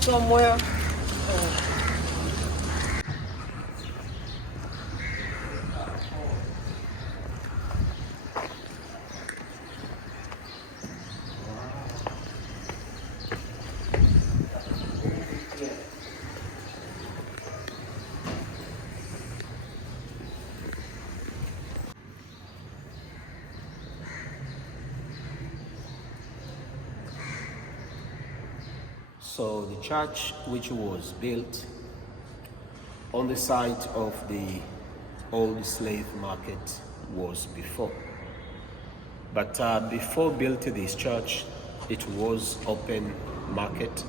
Somewhere. So the church, which was built on the site of the old slave market, was before. But before building this church, it was open market,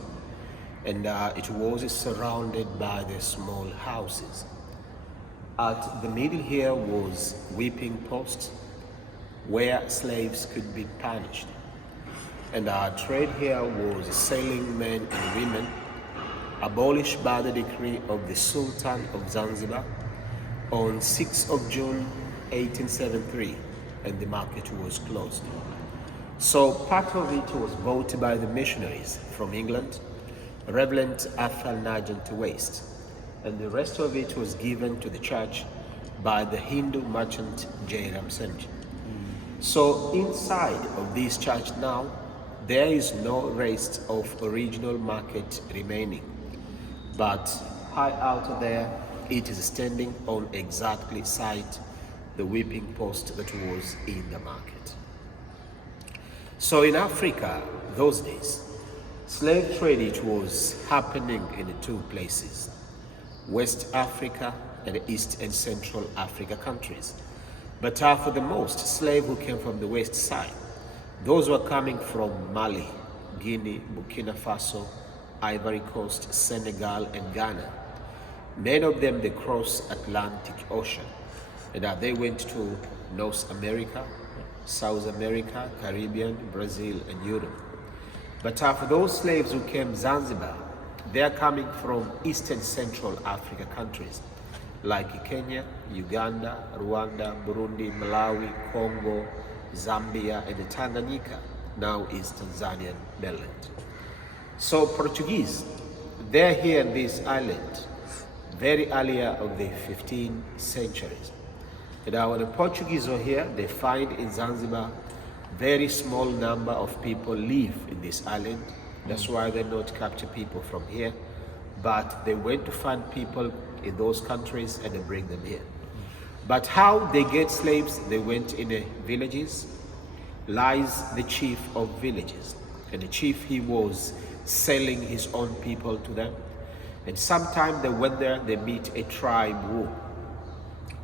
and it was surrounded by the small houses. At the middle here was whipping post, where slaves could be punished. And our trade here was selling men and women, abolished by the decree of the Sultan of Zanzibar on 6th of June 1873, and the market was closed. So part of it was bought by the missionaries from England, Reverend Afal Nugent Waste, and the rest of it was given to the church by the Hindu merchant Jairam Senji. So inside of this church now, there is no rest of original market remaining, but high out there, it is standing on exactly site the whipping post that was in the market. So in Africa, those days, slave trade, it was happening in two places, West Africa and East and Central Africa countries. But for the most, slaves who came from the west side, those were coming from Mali, Guinea, Burkina Faso, Ivory Coast, Senegal, and Ghana. Many of them, they crossed Atlantic Ocean, and they went to North America, South America, Caribbean, Brazil, and Europe. But for those slaves who came Zanzibar, they are coming from East and Central Africa countries, like Kenya, Uganda, Rwanda, Burundi, Malawi, Congo, Zambia, and Tanganyika, now is Tanzanian mainland. So Portuguese, they're here in this island very earlier of the 15th centuries. And when the Portuguese are here, they find in Zanzibar very small number of people live in this island. That's why they not capture people from here, but they went to find people in those countries and they bring them here. But how they get slaves, they went in the villages, lies the chief of villages. And the chief, he was selling his own people to them. And sometimes they went there, they meet a tribe war.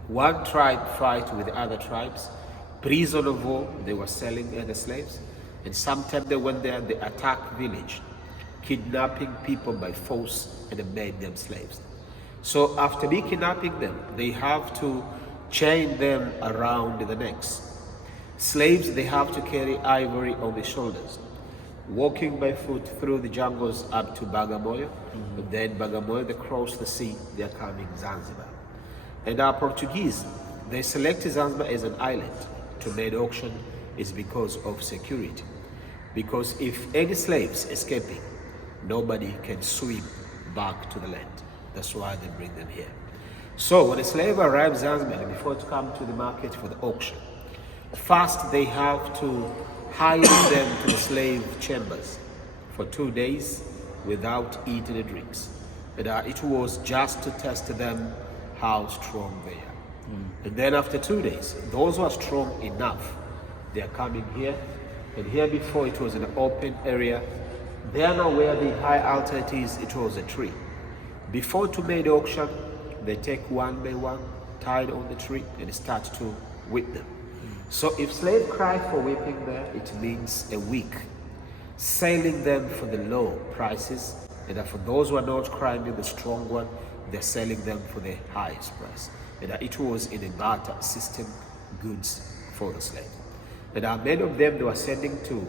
One tribe fight with other tribes, prison of war, they were selling the slaves. And sometimes they went there, they attacked village, kidnapping people by force, and they made them slaves. So after be kidnapping them, they have to chain them around the necks. Slaves, they have to carry ivory on their shoulders, walking by foot through the jungles up to Bagamoyo. And then Bagamoyo, they cross the sea, they are coming Zanzibar. And our Portuguese, they selected Zanzibar as an island to make auction is because of security. Because if any slaves escaping, nobody can swim back to the land. That's why they bring them here. So when a slave arrives in Zanzibar, before to come to the market for the auction, first they have to hire them to the slave chambers for 2 days without eating the drinks. And it was just to test them how strong they are. And then after 2 days, those who are strong enough, they are coming here. And here before it was an open area. There now where the high altitude is, it was a tree. Before to make the auction, they take one by one, tied on the tree, and start to whip them. So if slave cry for whipping there, it means a week. selling them for the low prices, and that for those who are not climbing the strong one, they're selling them for the highest price. And that it was in a barter system, goods for the slave. And many of them they were sending to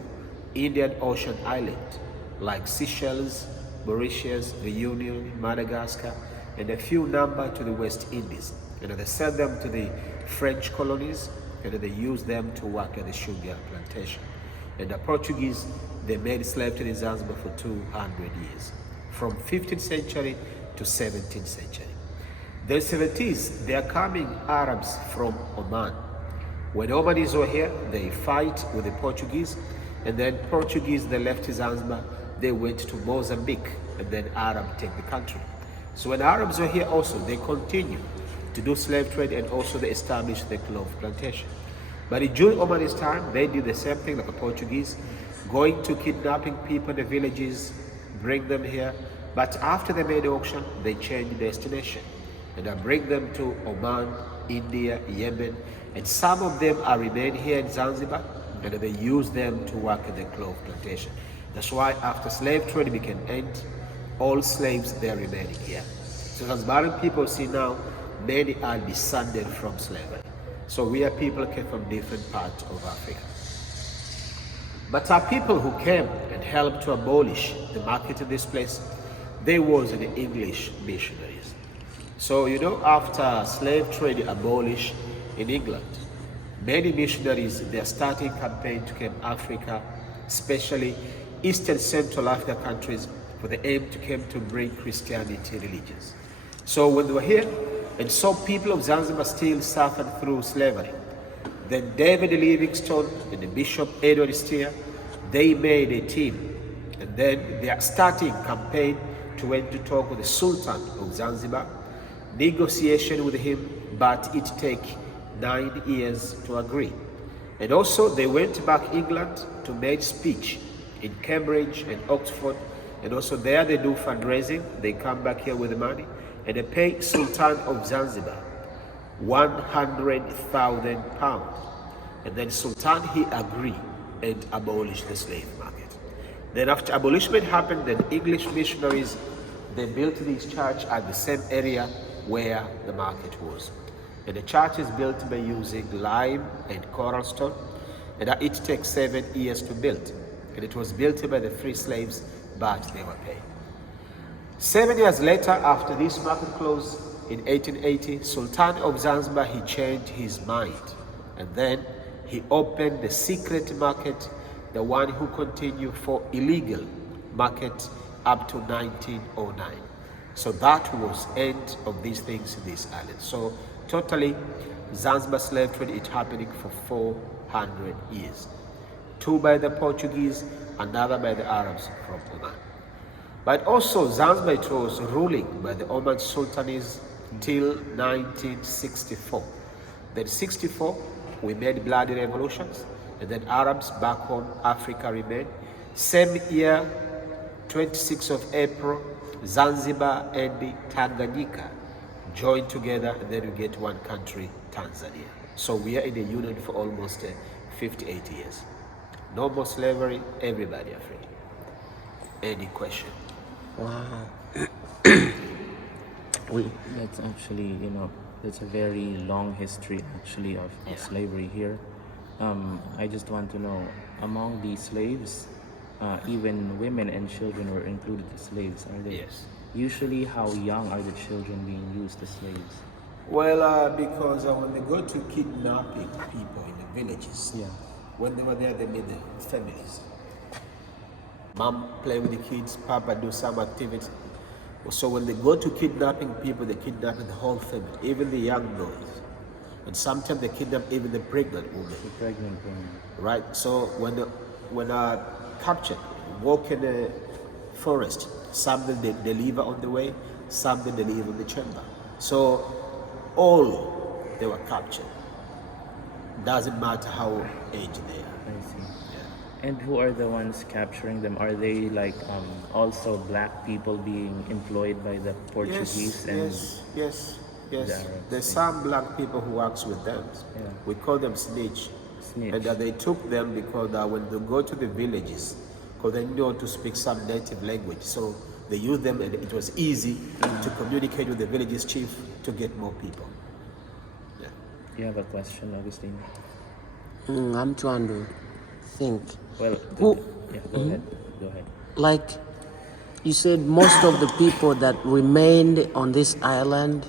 Indian Ocean Island, like Seychelles, Mauritius, Reunion, Madagascar, and a few number to the West Indies. And they sent them to the French colonies, and they used them to work at the sugar plantation. And the Portuguese, they made slave trade in Zanzibar for 200 years, from 15th century to 17th century. The 70s, they are coming Arabs from Oman. When Omanis were here, they fight with the Portuguese, and then Portuguese, they left Zanzibar, they went to Mozambique, and then Arab take the country. So when Arabs were here also, they continued to do slave trade, and also they established the cloth plantation. But during Omanis time, they did the same thing like the Portuguese, going to kidnapping people in the villages, bring them here. But after they made the auction, they changed destination, and I bring them to Oman, India, Yemen, and some of them are remain here in Zanzibar, and they use them to work at the cloth plantation. That's why after slave trade became end, all slaves they are remaining here. So Zanzibarian people see now, many are descended from slavery. So we are people came from different parts of Africa. But our people who came and helped to abolish the market in this place, they was the English missionaries. So you know, after slave trade abolished in England, many missionaries, they are starting campaign to come Africa, especially East and Central Africa countries, for the aim to come to bring Christianity religions. So when they were here and saw people of Zanzibar still suffered through slavery, then David Livingstone and the Bishop Edward Steer, they made a team, and then they are starting campaign to went to talk with the Sultan of Zanzibar, negotiation with him, but it take 9 years to agree. And also they went back England to make speech in Cambridge and Oxford, and also there they do fundraising. They come back here with the money, and they pay Sultan of Zanzibar £100,000, and then Sultan he agreed and abolished the slave market. Then after abolishment happened, then English missionaries, they built this church at the same area where the market was. And the church is built by using lime and coral stone, and it takes 7 years to build. And it was built by the free slaves, but they were paid. 7 years later, after this market closed in 1880, Sultan of Zanzibar, he changed his mind. And then he opened the secret market, the one who continued for illegal market up to 1909. So that was end of these things in this island. So totally, Zanzibar slave trade is happening for 400 years. 2 by the Portuguese, another by the Arabs from Oman. But also Zanzibar, it was ruling by the Oman Sultanates till 1964. Then 64, we made bloody revolutions, and then Arabs back home, Africa remained. Same year, 26th of April, Zanzibar and Tanganyika joined together, and then we get one country, Tanzania. So we are in a union for almost 58 years. No more slavery, everybody are free. Any question? Wow. That's actually, it's a very long history actually of slavery here. I just want to know, among the slaves, even women and children were included as slaves, are they? Yes. Usually, how young are the children being used as slaves? Well, because when they go to kidnapping people in the villages, when they were there, they made the families. Mom play with the kids, Papa do some activity. So when they go to kidnapping people, they kidnap the whole family, even the young boys. And sometimes they kidnap even the pregnant woman. The pregnant woman. Right? So when captured, walk in the forest, some they deliver on the way, some they deliver in the chamber. So all they were captured. Doesn't matter how aged they are. I see. And who are the ones capturing them? Are they like also black people being employed by the Portuguese? Yes. The Arabs? There's some black people who works with them. We call them snitch. And they took them because when they go to the villages, because they know to speak some native language. So they used them, and it was easy to communicate with the village's chief to get more people. Yeah. You have a question, Augustine? I'm trying to think. Well, Who- yeah, go ahead. Go ahead. Like you said, most of the people that remained on this island,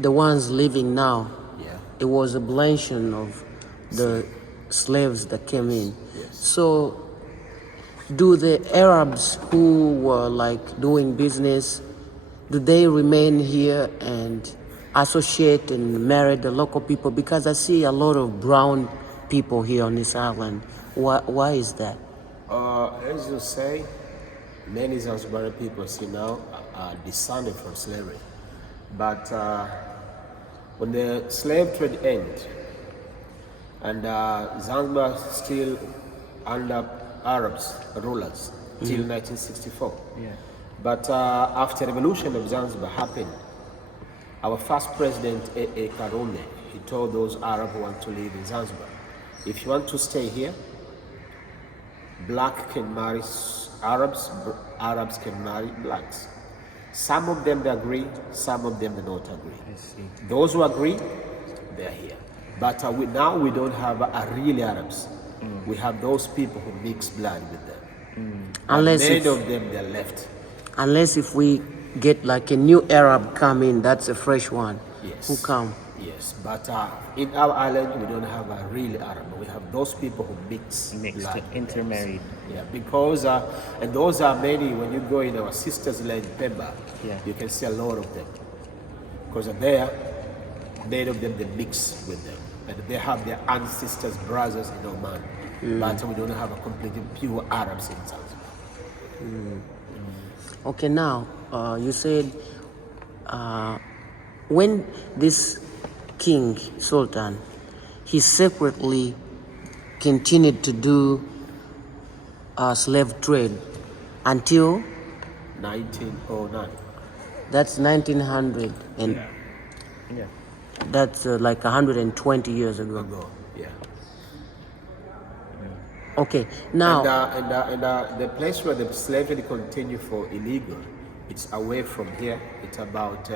the ones living now, Yeah. it was a blending of the slaves that came in. Yes. So do the Arabs who were like doing business, do they remain here and associate and marry the local people? Because I see a lot of brown people here on this island. Why is that? As you say, many Zanzibari people see now are descended from slavery. But when the slave trade ended, and Zanzibar still under Arabs rulers till 1964. Yeah. But after the revolution of Zanzibar happened, our first president, A.A. Karume, he told those Arabs who want to live in Zanzibar, if you want to stay here, black can marry Arabs, Arabs can marry blacks. Some of them they agree, some of them they don't agree. I see. Those who agree, they're here. But now we don't have real Arabs. We have those people who mix blood with them. Unless Many if- of them they're left. Unless if we get like a new Arab come in, that's a fresh one. Yes. Who come? Yes, but in our island we don't have a real Arab. We have those people who mix Mixed, blood. intermarried. Yeah, because and those are many. When you go in our sisters' land, Pemba, Yeah. you can see a lot of them. Because there, many of them they mix with them, and they have their ancestors, brothers in Oman. But we don't have a completely pure Arabs in Zanzibar. Okay, now you said when this king Sultan, he secretly continued to do slave trade until 1909. that's 1900, and Yeah. that's like 120 years ago. Ago, yeah. Okay, now And the place where the slavery continue for illegal, it's away from here. It's about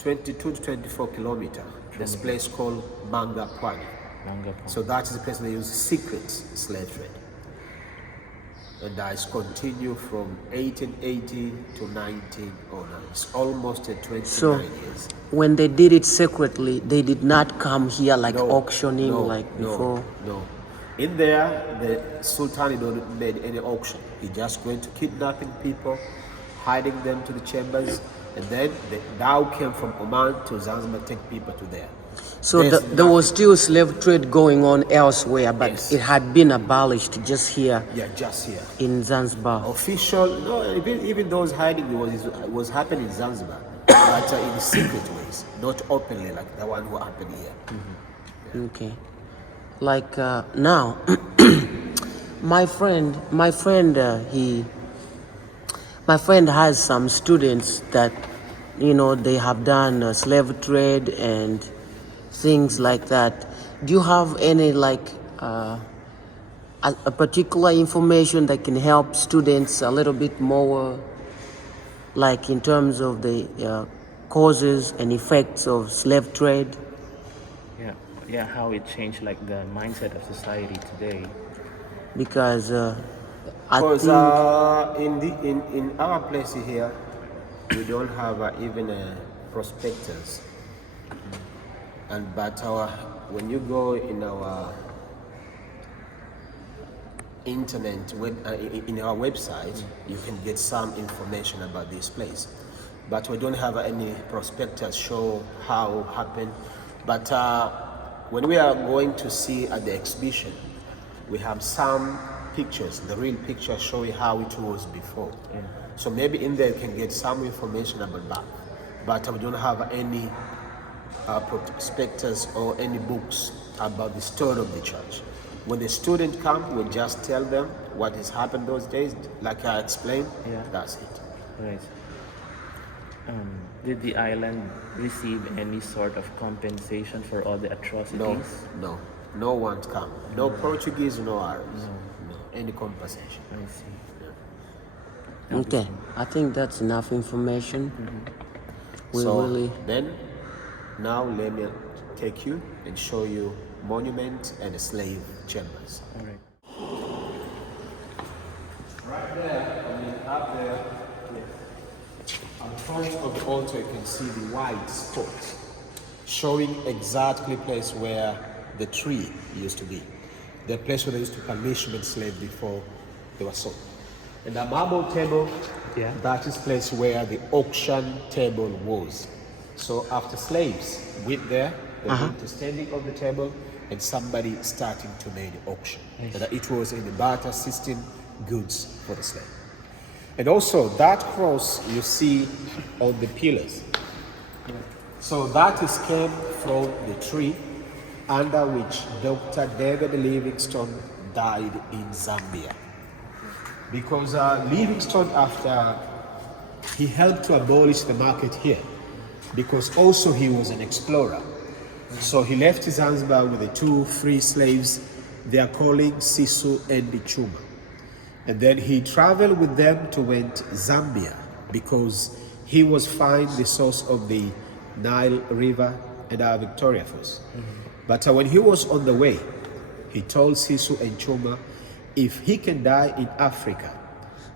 22 to 24 kilometers. This place called Manga Pwani. Manga Pwani. So that is the place they use secret slave trade. And it's continue from 1880 to 1909. It's almost 29 So- years. when they did it secretly, they did not come here like No, auctioning no, like no, before. No. In there, the Sultan don't made any auction. He just going to kidnapping people, hiding them to the chambers, and then the dhow came from Oman to Zanzibar, take people to there. So There's there was nothing. still slave trade going on elsewhere, but Yes. it had been abolished just here Yeah, just here. in Zanzibar. Official, no, even those hiding was happening in Zanzibar, but in secret ways, not openly like the one who happened here. Okay. Like now, my friend has some students that, you know, they have done slave trade and things like that. Do you have any like a particular information that can help students a little bit more, like in terms of the causes and effects of slave trade? Yeah, how it changed like the mindset of society today. Because I Because think in our place here, we don't have even prospectors. But when you go in our internet in our website, you can get some information about this place. But we don't have any prospectors show how it happened. But when we are going to see at the exhibition, we have some pictures, the real picture showing how it was before. Yeah. So maybe in there you can get some information about that. But we don't have any prospectus or any books about the story of the church. When the student come, we just tell them what has happened those days, like I explained. Yeah. That's it. Right. Did the island receive any sort of compensation for all the atrocities? No one come. No Portuguese, no Arabs. No. any compensation. I see. Okay, I think that's enough information. We So really then, now let me take you and show you monument and slave chambers. All right. Right there, I mean up there, at the front of the altar, you can see the white spot showing exactly place where the tree used to be. The place where they used to punishment slaves before they were sold. And the marble table, Yeah. that is place where the auction table was. So after slaves went there, they went to standing on the table and somebody starting to make the auction. And it was in the barter system, goods for the slave. And also that cross you see on the pillars. So that is came from the tree under which Dr. David Livingstone died in Zambia. Because Livingstone, after he helped to abolish the market here, because also he was an explorer. So he left Zanzibar with the two free slaves, their colleagues Sisu and Chuma. And then he traveled with them to went Zambia because he was find the source of the Nile River and our Victoria Falls. But when he was on the way, he told Sisu and Chuma if he can die in Africa,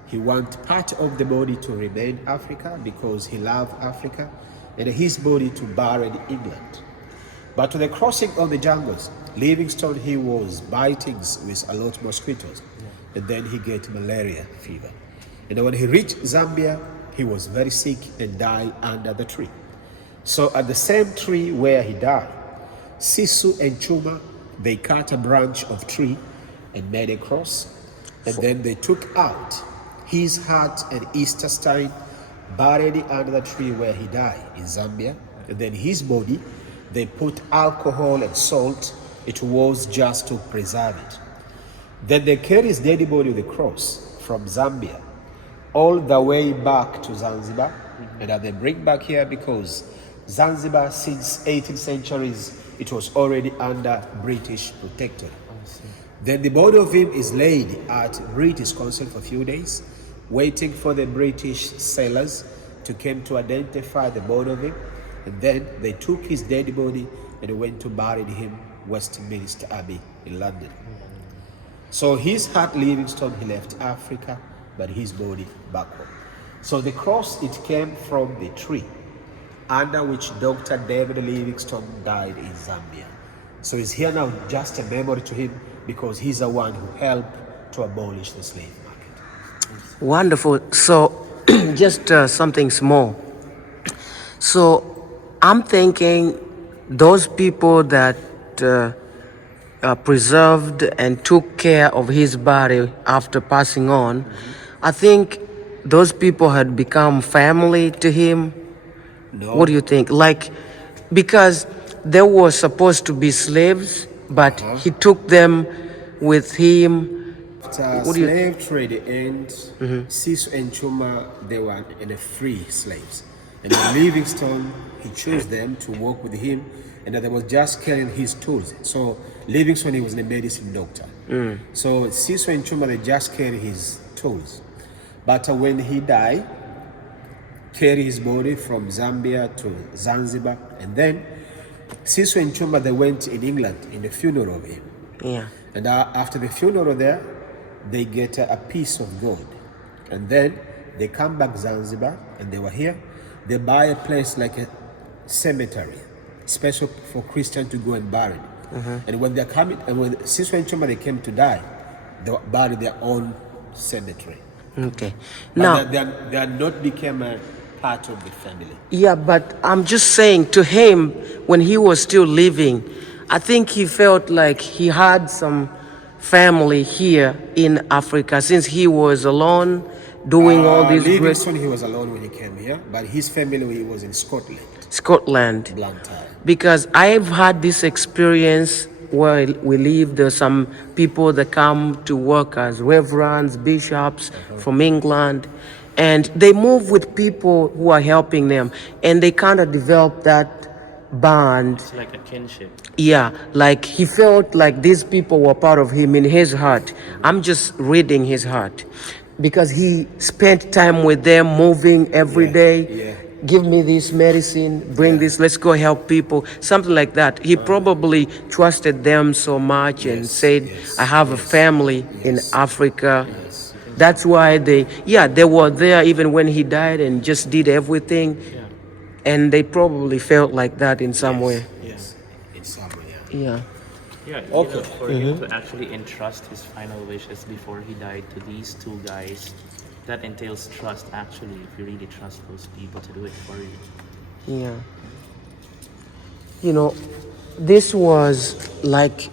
he wants part of the body to remain Africa because he loved Africa, and his body to bury in England. But to the crossing of the jungles, Livingstone, he was biting with a lot of mosquitoes, and then he get malaria fever. And when he reached Zambia, he was very sick and died under the tree. So at the same tree where he died, Sisu and Chuma, they cut a branch of tree and made a cross, and then they took out his heart and Easter stein, buried it under the tree where he died in Zambia, and then his body, they put alcohol and salt. It was just to preserve it. Then they carried his dead body with the cross from Zambia all the way back to Zanzibar, and they bring back here because Zanzibar since 18th centuries it was already under British protectorate. Then the body of him is laid at British Consul for a few days, waiting for the British sailors to come to identify the body of him. And then they took his dead body and went to bury him Westminster Abbey in London. So his heart Livingstone, he left Africa, but his body back home. So the cross, it came from the tree under which Dr. David Livingstone died in Zambia. So it's here now just a memory to him because he's the one who helped to abolish the slave market. wonderful. So just something small. So I'm thinking those people that preserved and took care of his body after passing on, I think those people had become family to him. No. What do you think? Like, because they were supposed to be slaves, but he took them with him. After What do you- slave trade ends, Sisu and Chuma, they were in the free slaves. And then Livingstone, he chose them to work with him, and they was just carrying his tools. So Livingstone, he was a medicine doctor. So Sisu and Chuma, they just carried his tools. But when he died, carried his body from Zambia to Zanzibar, and then Sisu and Chuma, they went in England in the funeral of him. Yeah. And after the funeral there, they get a piece of gold. And then they come back Zanzibar, and they were here. They buy a place like a cemetery, special for Christians to go and bury. And when they're coming, and when Sisu and Chuma, they came to die, they buried their own cemetery. Okay. But Now, they are not become a part of the family. yeah, but I'm just saying to him, when he was still living, I think he felt like he had some family here in Africa since he was alone doing all these great Livingstone, he was alone when he came here, but his family was in Scotland, Scotland. Blantyre. Because I've had this experience where we live, there's some people that come to work as reverends, bishops from England, and they move with people who are helping them, and they kind of develop that bond. It's like a kinship. Yeah, like he felt like these people were part of him in his heart. I'm just reading his heart because he spent time with them, moving every Yeah, day. yeah. Give me this medicine, bring Yeah. this, let's go help people, something like that. He probably trusted them so much and Yes, said, yes, I have a yes, family in yes. Africa. Yes. That's why they were there even when he died and just did everything. Yeah. And they probably felt like that in some way. Yes. In summary, yeah. Yeah. Yeah, Okay. for him to actually entrust his final wishes before he died to these two guys, that entails trust actually, if you really trust those people to do it for you. Yeah. You know, this was like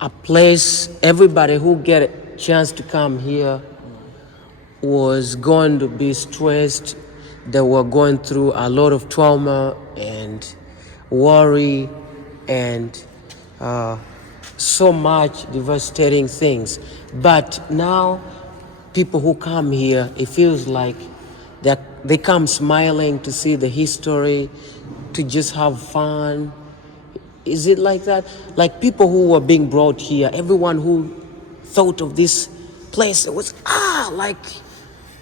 a place everybody who get a chance to come here was going to be stressed. They were going through a lot of trauma and worry and so much devastating things. But now people who come here, it feels like that they come smiling to see the history, to just have fun. Is it like that? Like people who were being brought here, everyone who thought of this place, it was like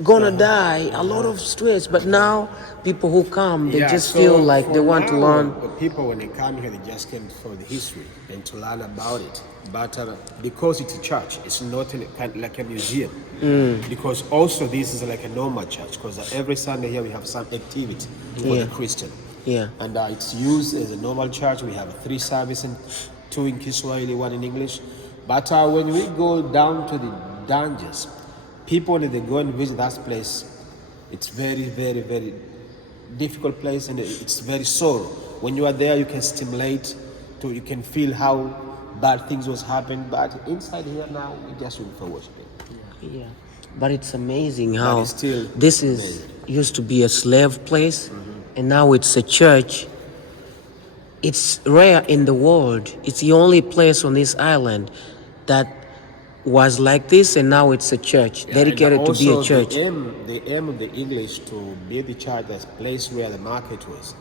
gonna die, a lot of stress. But now people who come, they just feel like they for want to now, learn. the people when they come here, they just came for the history and to learn about it. But because it's a church, it's not like a museum. Because also this is like a normal church. Because every Sunday here we have some activity for the Christian. Yeah. And it's used as a normal church. We have 3 services, 2 in Kiswahili, 1 in English. But when we go down to the dungeons, people when they go and visit that place, it's very, very, very difficult place, and it's very sorrow. When you are there, you can stimulate, you can feel how bad things was happening. But inside here now, we just wait for worshiping. Yeah. But it's amazing how it's still this is used to be a slave place, and now it's a church. It's rare in the world. It's the only place on this island that was like this, and now it's a church dedicated to be a church. The aim of the English to be the church, that place where the market was,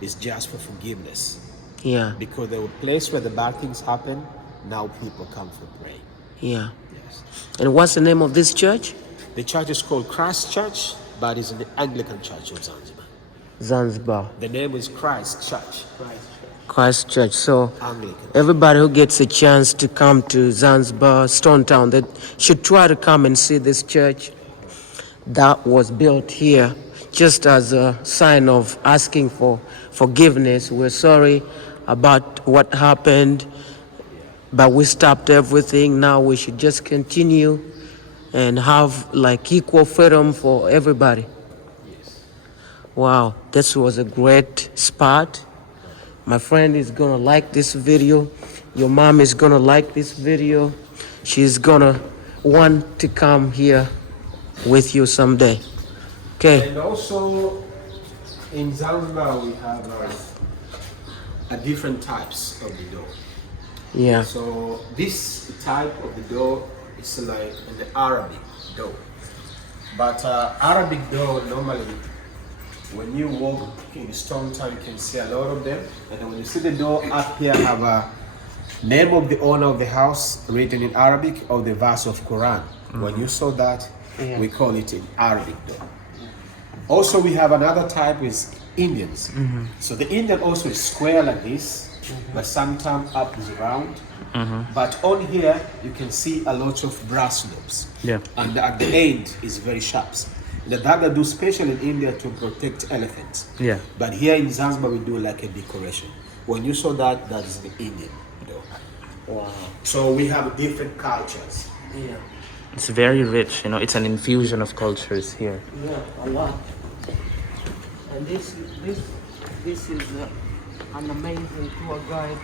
is just for forgiveness. Yeah. Because the place where the bad things happen, now people come for prayer. Yeah. Yes. And what's the name of this church? The church is called Christ Church, but it's in the Anglican Church of Zanzibar. Zanzibar. The name is Christ Church. Christ Church. So Anglican. everybody who gets a chance to come to Zanzibar, Stone Town, they should try to come and see this church that was built here just as a sign of asking for forgiveness. We're sorry about what happened, but we stopped everything. Now we should just continue and have like equal freedom for everybody. Yes. Wow, this was a great spot. My friend is gonna like this video. Your mom is gonna like this video. She's gonna want to come here with you someday. Okay. And also, in Zanzibar, we have a different types of the door. Yeah. So this type of the door is like an Arabic door. But Arabic door, normally, when you walk in Stone Town, you can see a lot of them. And then when you see the door up here, have a name of the owner of the house written in Arabic, or the verse of Quran. When you saw that, we call it an Arabic door. Also, we have another type is Indians. So the Indian also is square like this, but sometimes up is round. But on here, you can see a lot of brass knobs. Yeah. And at the end is very sharp. That they do special in India to protect elephants. Yeah. But here in Zanzibar, we do like a decoration. When you saw that, that is the Indian door. Wow. So we have different cultures. Yeah. It's very rich, it's an infusion of cultures here. Yeah, a lot. And this is an amazing tour guide.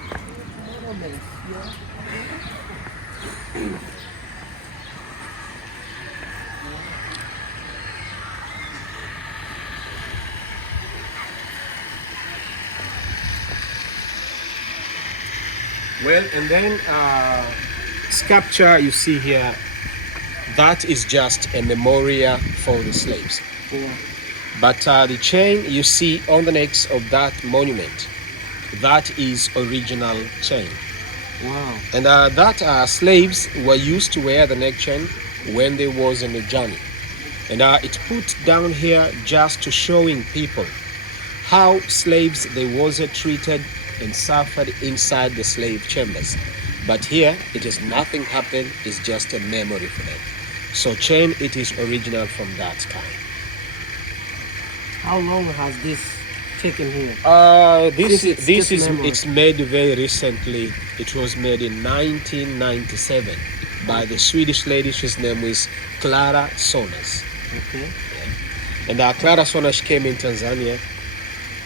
Well, and then sculpture you see here, that is just a memorial for the slaves. Yeah. But the chain you see on the necks of that monument, that is original chain. Wow. And that slaves were used to wear the neck chain when they was on a journey. And it put down here just to showing people how slaves they was treated and suffered inside the slave chambers. But here it is nothing happened, it's just a memory for them. So chain, it is original from that time. How long has this taken here? This Just is memory. it's made very recently. It was made in 1997 by the Swedish lady. His name is Clara Sonas. Okay. And Clara Sonas came in Tanzania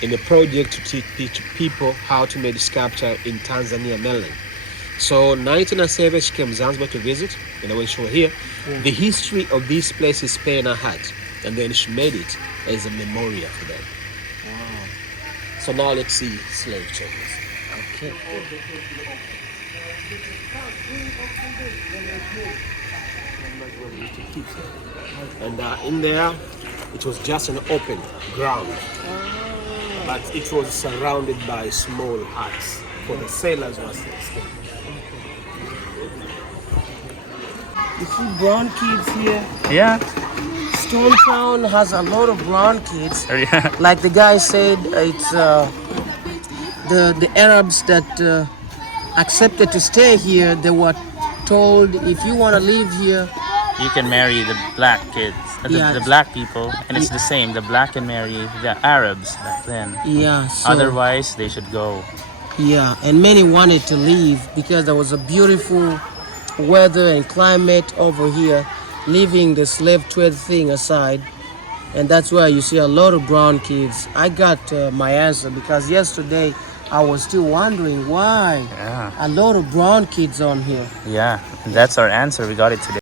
in a project to teach people how to make sculpture in Tanzania mainland. So 1997 she came to Zanzibar to visit, and when she was here, the history of this place is Spain had, and then she made it as a memorial for them. Wow. So now let's see slave chambers. Okay. And in there, it was just an open ground, but it was surrounded by small huts for the sailors was staying. You see brown kids here? Yeah. Stone Town has a lot of brown kids. Yeah. Like the guy said, it's the Arabs that accepted to stay here. They were told, if you want to live here, You can marry the black kids, Yeah. the black people, and it's the same. The black can marry the Arabs back then. yeah. So, Otherwise, they should go. yeah, and many wanted to leave because there was a beautiful weather and climate over here, leaving the slave trade thing aside. And that's why you see a lot of brown kids. I got my answer because yesterday I was still wondering why Yeah. a lot of brown kids on here. Yeah. And that's our answer. We got it today.